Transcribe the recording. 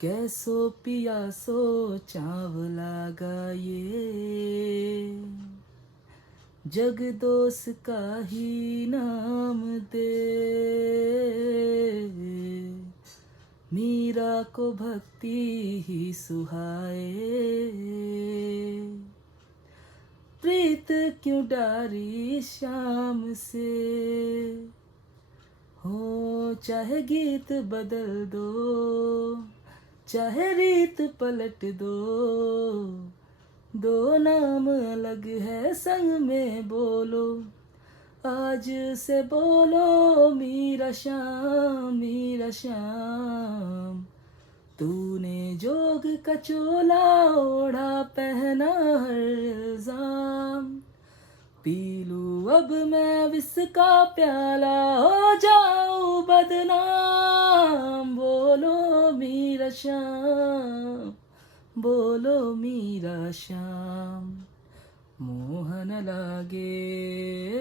कैसो पियासो चावला गाये, जग दोष का ही नाम दे। मीरा को भक्ति ही सुहाए, प्रीत क्यों डारी श्याम से। हो चाहे गीत बदल दो, चाहे रीत पलट दो, दो नाम अलग है संग में बोलो। आज से बोलो मीरा श्याम, मीरा श्याम। तूने जोग का चोला ओढ़ा पहना हर इल्जाम। पी लूं अब मैं विष का प्याला, हो जाऊं बदनाम। बोलो मीरा श्याम, बोलो मीरा श्याम। मोहन लागे